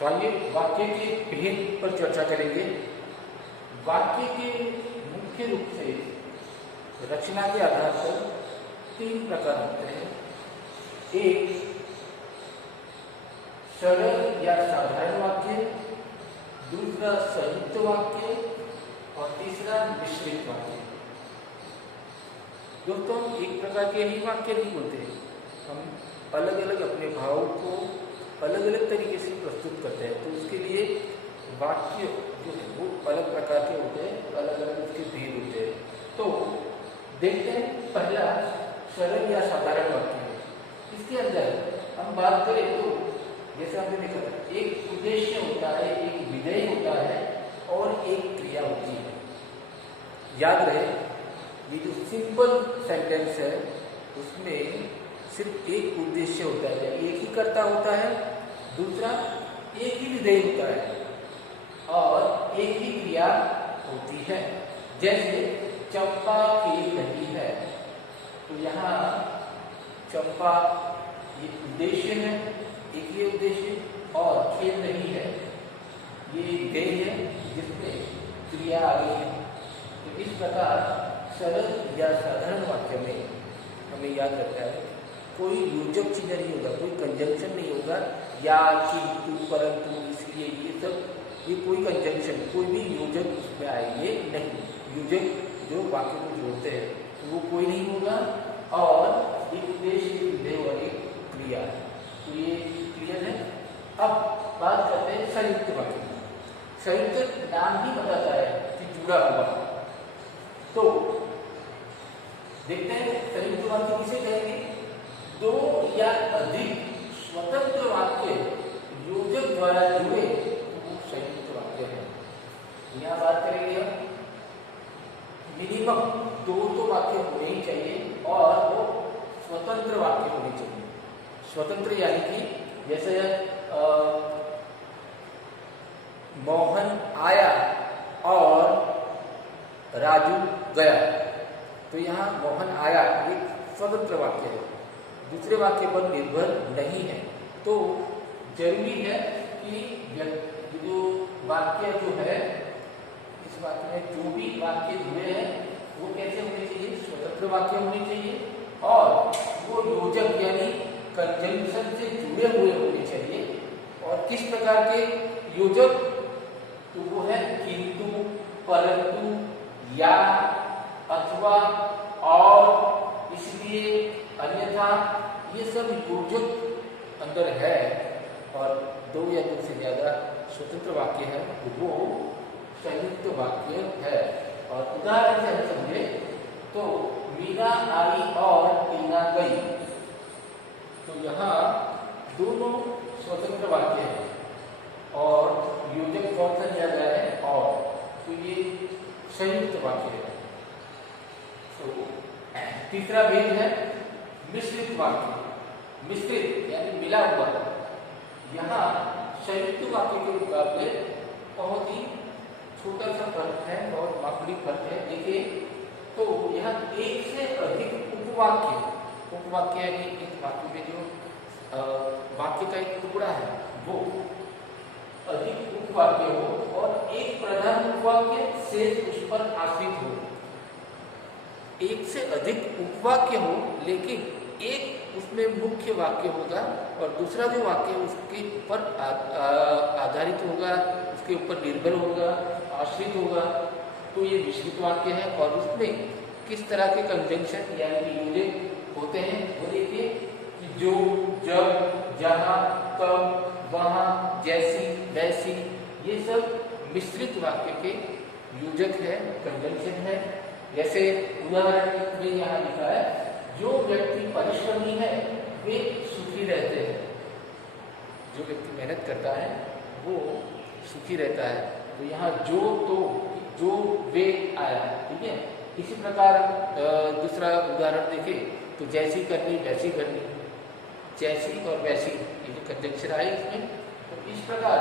तो आइए वाक्य के भेद पर चर्चा करेंगे। वाक्य के मुख्य रूप से रचना के आधार पर 3 प्रकार होते हैं। एक सरल या साधारण वाक्य, दूसरा संयुक्त वाक्य और तीसरा मिश्रित वाक्य। दोस्तों, हम एक प्रकार के ही वाक्य नहीं बोलते, हम अलग अलग अपने भावों को अलग अलग तरीके से प्रस्तुत करते हैं। तो उसके लिए वाक्य जो है वो अलग प्रकार के होते हैं, अलग अलग उसके भेद होते हैं। तो देखते हैं पहला सरल या साधारण वाक्य। इसके अंदर हम बात करें तो जैसे हमने देखा था, एक उद्देश्य होता है, एक विधेय होता है और एक क्रिया होती है। याद रहे, ये जो सिंपल सेंटेंस है उसमें सिर्फ एक उद्देश्य होता है, एक ही कर्ता होता है, दूसरा एक ही विधेय होता है और एक ही क्रिया होती है। जैसे चंपा खेल रही है, तो यहाँ चंपा ये उद्देश्य है, एक ही उद्देश्य, और खेल रही है ये विधेय है जिसमें क्रिया आ गई है। तो इस प्रकार सरल या साधारण वाक्य में हमें याद रखना है कोई योजक चिन्ह नहीं होगा, कोई कंजंक्शन नहीं होगा, या किंतु परंतु इसलिए ये कोई कंजंक्शन, कोई भी योजक उसमें आएंगे नहीं। योजक जो वाक्य को जोड़ते हैं तो वो कोई नहीं होगा और एक उद्देश्य, एक विधेय और एक क्रिया। तो ये क्लियर है। अब बात करते हैं संयुक्त वाक्य। संयुक्त नाम ही बताता है कि जुड़ा हुआ। तो देखते हैं संयुक्त वाक्य किसे कहेंगे? दो या अधिक स्वतंत्र वाक्य योजक द्वारा जुड़े तो वो संयुक्त वाक्य है। यहाँ बात करेंगे हम मिनिमम 2 तो वाक्य होने ही चाहिए और वो स्वतंत्र वाक्य होने चाहिए। स्वतंत्र यानी कि जैसे मोहन आया और राजू गया, तो यहाँ मोहन आया एक स्वतंत्र वाक्य है, दूसरे वाक्य पर निर्भर नहीं है। तो जरूरी है कि जो वाक्य जो है, इस वाक्य में जो भी वाक्य जुड़े हैं वो कैसे होने चाहिए? स्वतंत्र वाक्य होने चाहिए और वो योजक यानी कंजंक्शन से जुड़े हुए होने चाहिए। और किस प्रकार के योजक? तो वो है किंतु, परंतु, या, अथवा, और, इसलिए, अन्यथा, ये सब योजक अंदर है। और 2 या 2 से ज्यादा स्वतंत्र वाक्य है वो संयुक्त वाक्य है। और उदाहरण से हम समझे तो मीना आई और टीना गई, तो यहाँ दोनों स्वतंत्र वाक्य है और योजक कौन सा दिया गया है? और, तो ये संयुक्त वाक्य है। तो तीसरा भेद है मिश्रित वाक्य। मिश्रित यानी मिला हुआ। यहाँ संयुक्त वाक्य के मुकाबले बहुत ही छोटा सा फर्क है, बहुत मामूली फर्क है। देखिए, तो यहाँ एक से अधिक उपवाक्य, उपवाक्य यानी एक वाक्य में जो वाक्य का एक टुकड़ा है वो अधिक उपवाक्य हो और एक प्रधान उपवाक्य शेष उस पर आश्रित हो। एक से अधिक उपवाक्य हो लेकिन एक उसमें मुख्य वाक्य होगा और दूसरा जो वाक्य उसके ऊपर आधारित होगा, उसके ऊपर निर्भर होगा, आश्रित होगा, तो ये मिश्रित वाक्य है। और उसमें किस तरह के कंजंक्शन यानी योजक होते हैं वो देखिए कि जो, जब, जहाँ, कब, वहाँ, जैसी, वैसी, ये सब मिश्रित वाक्य के योजक है, कंजंक्शन है। जैसे उदाहरण में यहाँ लिखा है, जो व्यक्ति परिश्रमी है वे सुखी रहते हैं। जो व्यक्ति मेहनत करता है वो सुखी रहता है। तो यहाँ जो, तो, जो, वे आया, ठीक है। इसी प्रकार दूसरा उदाहरण देखें तो जैसी करनी वैसी करनी, जैसी और वैसी, ये जो कंजंक्शन आए इसमें। तो इस प्रकार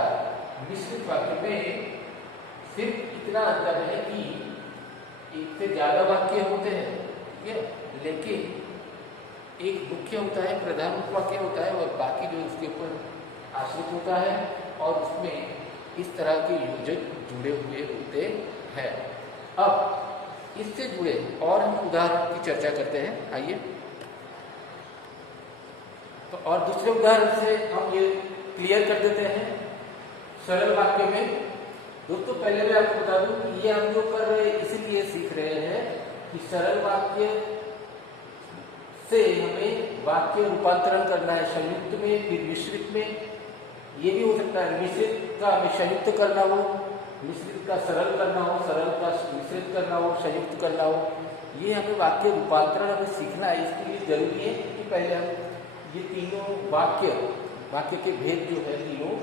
मिश्रित वाक्य में सिर्फ इतना अंतर है कि एक से ज्यादा वाक्य होते हैं, ठीक है, लेकिन एक मुख्य होता है, प्रधान उपवाक्य होता है और बाकी जो उसके ऊपर आश्रित होता है और उसमें इस तरह के योजक जुड़े हुए होते हैं। अब इससे जुड़े और हम उदाहरण की चर्चा करते हैं, आइए। तो और दूसरे उदाहरण से हम ये क्लियर कर देते हैं सरल वाक्य में। दोस्तों पहले मैं आपको बता दूं कि ये हम जो कर रहे हैं इसलिए सीख रहे हैं कि सरल वाक्य से हमें वाक्य रूपांतरण करना है, संयुक्त में फिर मिश्रित में। ये भी हो सकता है मिश्रित का हमें संयुक्त करना हो, मिश्रित का सरल करना हो, सरल का मिश्रित करना हो, संयुक्त करना हो। ये हमें वाक्य रूपांतरण हमें सीखना है। इसके लिए जरूरी है कि पहले हम ये तीनों वाक्य के भेद जो है तीनों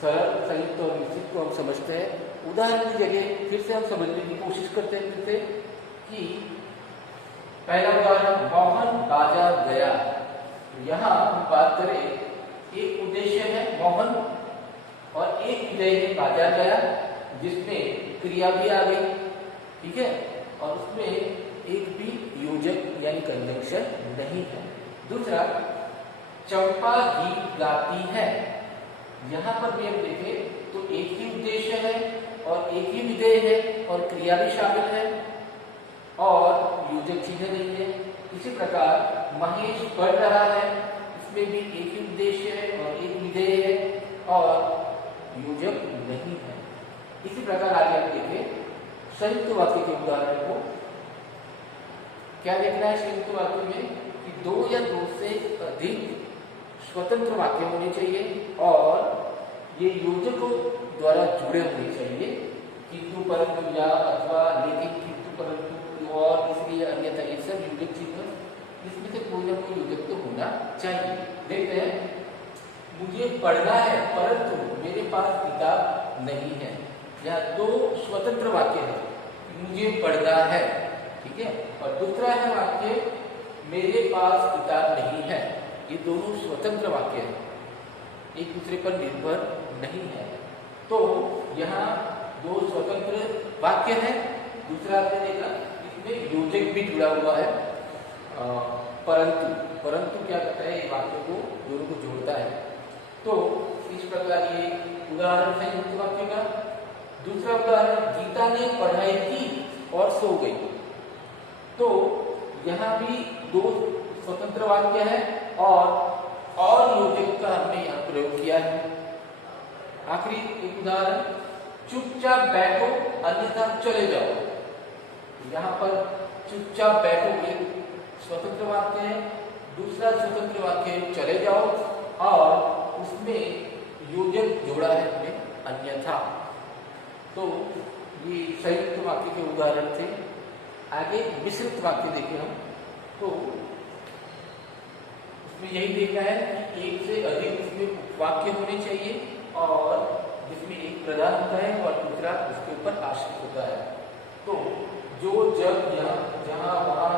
सरल, संयुक्त और मिश्रित को हम समझते हैं। उदाहरण की जगह फिर से हम समझने की कोशिश करते हैं फिर से कि पहला उदाहरण मोहन बाजार गया। यहाँ हम बात करें, एक उद्देश्य है मोहन और एक विधेय है बाजार गया, जिसमें क्रिया भी आ गई, ठीक है, और उसमें एक भी योजक यानी कंजंक्शन नहीं है। दूसरा, चंपा गीत गाती है। यहाँ पर भी हम देखें तो एक ही उद्देश्य है और एक ही विधेय है और क्रिया भी शामिल है और योजक चिन्ह नहीं है। इसी प्रकार महेश पढ़ रहा है, इसमें भी एक ही उद्देश्य है और एक विधेय है और योजक नहीं है। इसी प्रकार आगे हम देखें संयुक्त वाक्य के उदाहरण को। क्या देखना है संयुक्त वाक्य में कि दो या दो से अधिक स्वतंत्र वाक्य होने चाहिए और ये योजकों द्वारा जुड़े होने चाहिए, किंतु परंतु या अथवा लेकिन किंतु परंतु और इसलिए अन्यथा, ये सब योजक चिन्ह, इसमें से कोई ना कोई योजक तो होना चाहिए। देखते हैं, मुझे पढ़ना है परंतु मेरे पास किताब नहीं है। यहाँ दो स्वतंत्र वाक्य है, मुझे पढ़ना है, ठीक है, और दूसरा है वाक्य मेरे पास किताब नहीं है। ये दोनों स्वतंत्र वाक्य हैं, एक दूसरे पर निर्भर नहीं है। तो यहाँ दो स्वतंत्र वाक्य हैं। दूसरा आपने देखा इसमें योजक भी जुड़ा हुआ है, परंतु क्या करता है, ये वाक्य को दोनों को जोड़ता है। तो इस प्रकार ये उदाहरण है संयुक्त वाक्य का। दूसरा उदाहरण, गीता ने पढ़ाई की और सो गई। तो यहाँ भी दो स्वतंत्र वाक्य है और योजक का हमने यहाँ प्रयोग किया है। आखिरी एक उदाहरण, चुपचाप बैठो अन्यथा चले जाओ। यहाँ पर चुपचाप बैठो एक स्वतंत्र वाक्य है, दूसरा स्वतंत्र वाक्य चले जाओ और उसमें योजक जोड़ा है हमने अन्यथा। तो ये संयुक्त वाक्य के उदाहरण थे। आगे मिश्रित वाक्य देखें हम, तो उसमें यही देखना है कि एक से अधिक उसमें वाक्य होने चाहिए और जिसमें एक प्रधान होता है और दूसरा उसके ऊपर आश्रित होता है। तो जो, जब, यहाँ, जहाँ, वहाँ,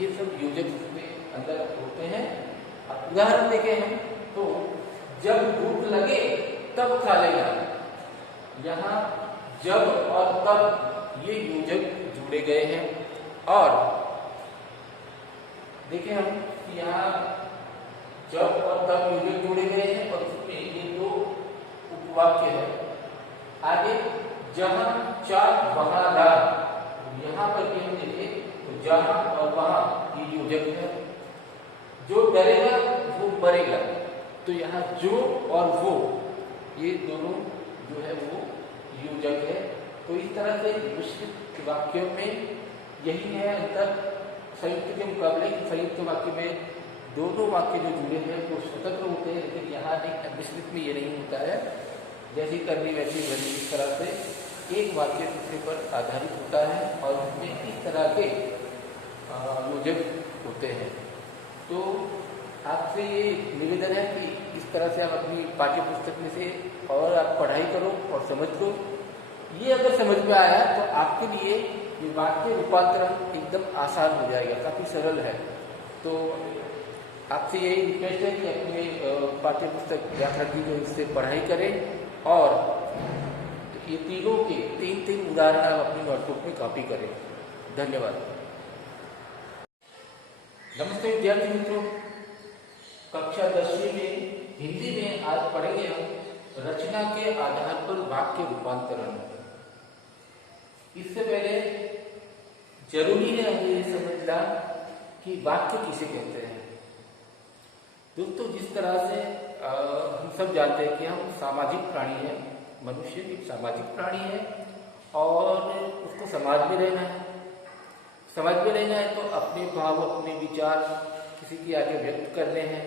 ये सब योजक उसमें अंदर होते हैं। अब उदाहरण देखें हम, तो जब भूख लगे तब खा लेना। यहाँ जब और तब ये योजक जुड़े गए हैं और देखें हम कि यहाँ जब और तब योजक जोड़े गए हैं और उसमें ये दो उपवाक्य है। आगे जहां चार वहां राह, यहाँ पर भी हम देखें तो जहां और वहां ये योजक है। जो डरेगा वो मरेगा, तो यहाँ जो और वो ये दोनों जो है वो योजक है। तो इस तरह से मिश्रित वाक्यों में यही है अंतर संयुक्त के मुकाबले। संयुक्त वाक्य में दोनों वाक्य जो जुड़े हैं वो स्वतंत्र होते हैं, लेकिन यहाँ मिश्रित में ये नहीं होता है। जैसी करनी वैसी भरनी, इस तरह से एक वाक्य दूसरे पर आधारित होता है और उसमें इस तरह के योजक होते हैं। तो आपसे ये निवेदन है कि इस तरह से आप अपनी पाठ्य पुस्तक में से और आप पढ़ाई करो और समझ लो। ये अगर समझ में आया तो आपके लिए ये वाक्य रूपांतरण एकदम आसान हो जाएगा, काफ़ी सरल है। तो आपसे यही रिक्वेस्ट है कि अपने पाठ्य पुस्तक व्याकरण की जो इससे पढ़ाई करें और ये तीनों के तीन उदाहरण आप अपनी नोटबुक में कॉपी करें। धन्यवाद। नमस्ते विद्यार्थी मित्रों, कक्षा 10वीं में हिंदी में आज पढ़ेंगे हम रचना के आधार पर वाक्य रूपांतरण। इससे पहले जरूरी है हमें ये समझना कि वाक्य किसे कहते हैं। दोस्तों, जिस तरह से हम सब जानते हैं कि हम सामाजिक प्राणी हैं, मनुष्य एक सामाजिक प्राणी है और उसको समाज में रहना है। समाज में रहना है तो अपने भाव, अपने विचार किसी के आगे व्यक्त करने हैं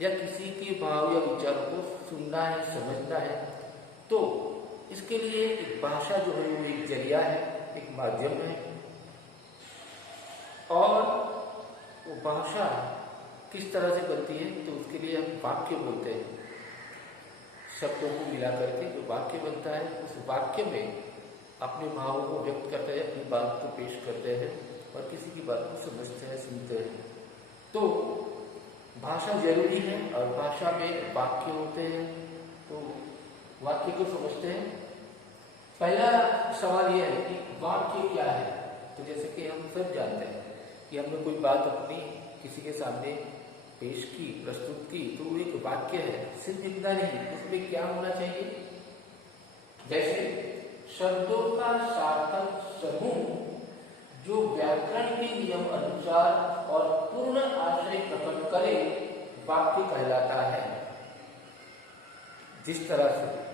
या किसी के भाव या विचारों को सुनना है, समझना है। तो इसके लिए एक भाषा जो है वो एक जरिया है, एक माध्यम है। और वो भाषा किस तरह से बनती है तो उसके लिए हम वाक्य बोलते हैं। शब्दों को मिला करके जो वाक्य बनता है, उस वाक्य में अपने भावों को व्यक्त करते हैं, अपनी बात को पेश करते हैं और किसी की बात को समझते हैं, सुनते हैं। तो भाषा जरूरी है और भाषा में वाक्य होते हैं। तो वाक्य को समझते हैं। पहला सवाल यह है कि वाक्य क्या है। तो जैसे कि हम सब जानते हैं कि हमने कोई बात अपनी किसी के सामने पेश की, प्रस्तुत की, तो वो एक वाक्य है। सिर्फ इतना नहीं, उसमें क्या होना चाहिए। जैसे शब्दों का सार्थक समूह जो व्याकरण के नियम अनुसार और पूर्ण आशय प्रकट करे, वाक्य कहलाता है। जिस तरह से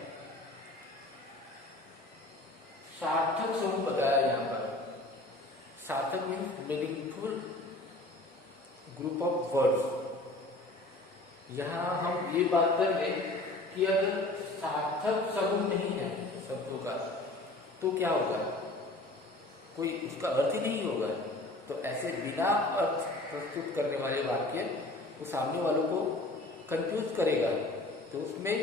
सार्थक समूह बताया यहाँ पर, सार्थक means meaningful group of words. यहाँ हम ये बात कर रहे कि अगर सार्थक समूह नहीं है शब्दों का तो क्या होगा, कोई उसका अर्थ ही नहीं होगा। तो ऐसे बिना अर्थ प्रस्तुत करने वाले वाक्य वो सामने वालों को कंफ्यूज करेगा। तो उसमें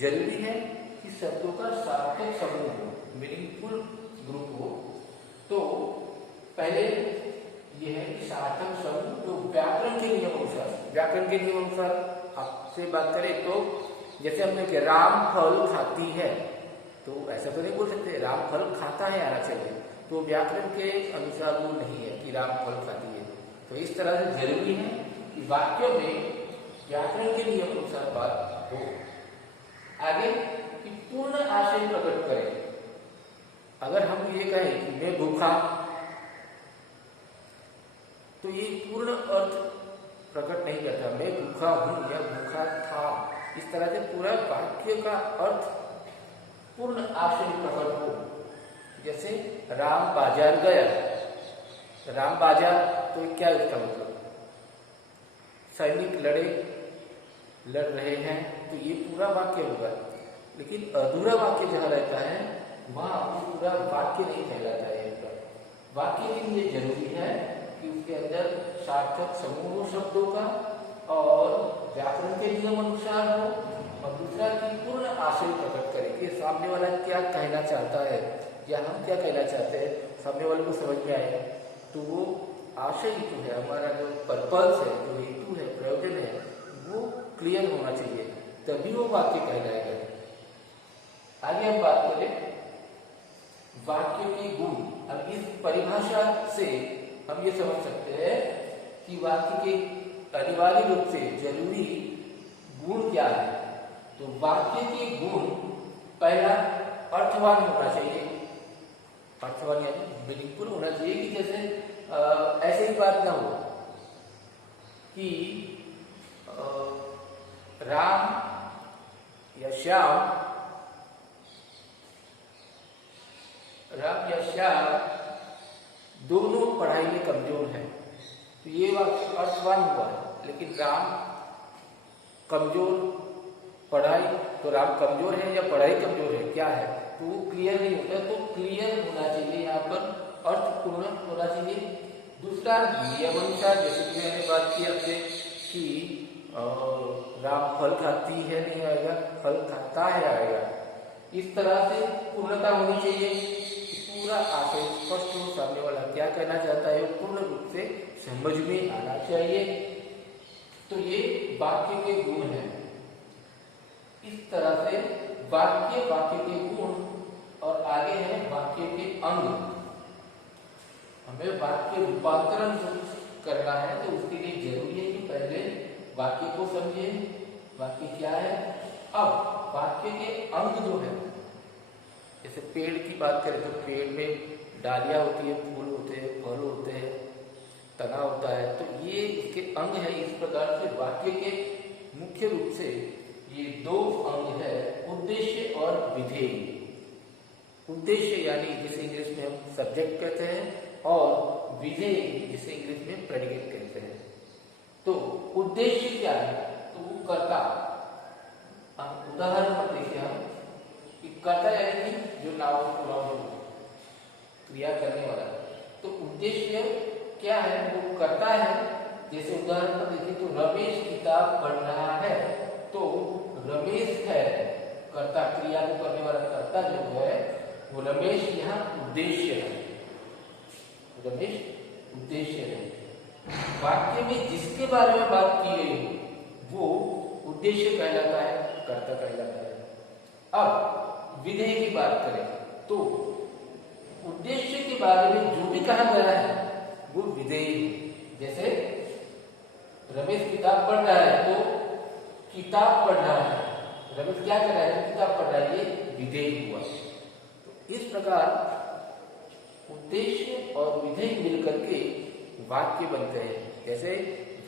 जरूरी है कि शब्दों का सार्थक समूह हो, मीनिंगफुल ग्रुप हो। तो पहले यह है कि सार्थक समूह जो व्याकरण के नियम अनुसार, व्याकरण के नियम अनुसार आपसे बात करें तो जैसे हमने कहा राम फल खाती है, तो ऐसा तो नहीं बोल सकते राम फल खाता है आना चाहिए। तो व्याकरण के अनुसार वो नहीं है कि राम फल खाती है। तो इस तरह से जरूरी है कि वाक्यों में व्याकरण के नियम अनुसार बात हो। आगे कि पूर्ण आशय प्रकट करें। अगर हम ये कहें कि मैं भूखा, तो ये पूर्ण अर्थ प्रकट नहीं करता। मैं भूखा हूं या भूखा था, इस तरह से पूरा वाक्य का अर्थ पूर्ण आशय प्रकट हो। जैसे राम बाजार गया, राम बाजार, तो क्या इसका मतलब, सैनिक लड़ रहे हैं, तो ये पूरा वाक्य होगा। लेकिन अधूरा वाक्य जहां रहता है वहां पूरा वाक्य नहीं कहलाता है। वाक्य के लिए जरूरी है कि उसके अंदर सार्थक समूह शब्दों का और व्याकरण के नियम अनुसार हो, और दूसरा कि पूर्ण आशय प्रकट करे कि सामने वाला क्या कहना चाहता है या हम क्या कहना चाहते हैं, सामने वाले को समझ में आए। तो वो आशय जो है, हमारा जो पर्पस है, जो हेतु है, प्रयोजन है, वो क्लियर होना चाहिए, तभी वो वाक्य कहलाएगा। आगे हम बात करें वाक्य के गुण। अब इस परिभाषा से हम ये समझ सकते हैं कि वाक्य के अनिवार्य रूप से जरूरी गुण क्या है। तो वाक्य के गुण, पहला अर्थवान होना चाहिए। अर्थवान यानी मीनिंगफुल होना चाहिए कि जैसे ऐसे ही बात ना हो कि राम या श्याम दोनों पढ़ाई में कमजोर हैं। तो ये वाक्य अर्थवान हुआ है। लेकिन राम कमजोर, पढ़ाई, तो राम कमजोर है या पढ़ाई कमजोर है, क्या है, तो वो क्लियर नहीं होता। तो क्लियर होना चाहिए, यहाँ पर अर्थपूर्ण होना चाहिए। दूसरा नियम अनुसार, जैसे कि मैंने बात की आपसे कि राम फल खाती है नहीं आएगा, फल खाता है आएगा। इस तरह से पूर्णता होनी चाहिए, पूरा आशय स्पष्ट हो, सामने वाला क्या कहना चाहता है वो पूर्ण रूप से समझ में आना चाहिए। तो ये वाक्य के गुण हैं। इस तरह से वाक्य के गुण, और आगे है वाक्य के अंग। हमें वाक्य रूपांतरण करना है तो उसके लिए जरूरी है कि पहले वाक्य को समझें, वाक्य क्या है। अब वाक्य वाक्य के अंग जो है, जैसे पेड़ की बात करें तो पेड़ में डालियां होती है, फूल होते हैं, फल होते हैं, तना होता है, तो ये इसके अंग है। इस प्रकार से वाक्य के मुख्य रूप से ये दो अंग है, उद्देश्य और विधेय। उद्देश्य यानी जिसे इंग्लिश में हम सब्जेक्ट कहते हैं, और विधेय जिसे इंग्लिश में प्रेडिकेट कहते हैं। तो उद्देश्य क्या है? तो वो कर्ता, उदाहरण पर देखिए हम कि कर्ता यानी कि जो नाउन प्रोनाउन क्रिया करने वाला। तो उद्देश्य क्या है? वो कर्ता है। जैसे उदाहरण पर देखिए तो रमेश किताब पढ़ रहा है, तो रमेश है कर्ता, क्रिया को करने वाला कर्ता जो है वो रमेश, यहाँ उद्देश्य है, रमेश उद्देश्य है। वाक्य में जिसके बारे में बात की गई वो उद्देश्य कहलाता है, कर्ता कहलाता है। अब विधेय की बात करें तो उद्देश्य के बारे में जो भी कहा गया है वो विधेय। जैसे रमेश किताब पढ़ रहा है, तो किताब पढ़ रहा है, रमेश क्या कर रहा है? तो किताब पढ़ रहा है, ये विधेय हुआ। तो इस प्रकार उद्देश्य और विधेय मिलकर के वाक्य बनते हैं। जैसे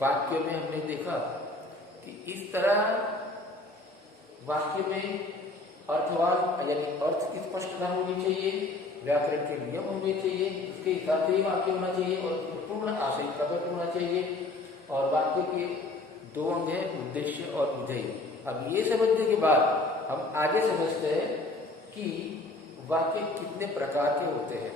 वाक्य में हमने देखा कि इस तरह वाक्य में अर्थवान यानी अर्थ की स्पष्टता होनी चाहिए, व्याकरण के नियम होने चाहिए, इसके हिसाब से वाक्य होना चाहिए, और पूर्ण आशय प्रकट होना चाहिए। और वाक्य के दो अंग हैं, उद्देश्य और विधेय। अब ये समझने के बाद हम आगे समझते हैं कि वाक्य कितने प्रकार के होते हैं।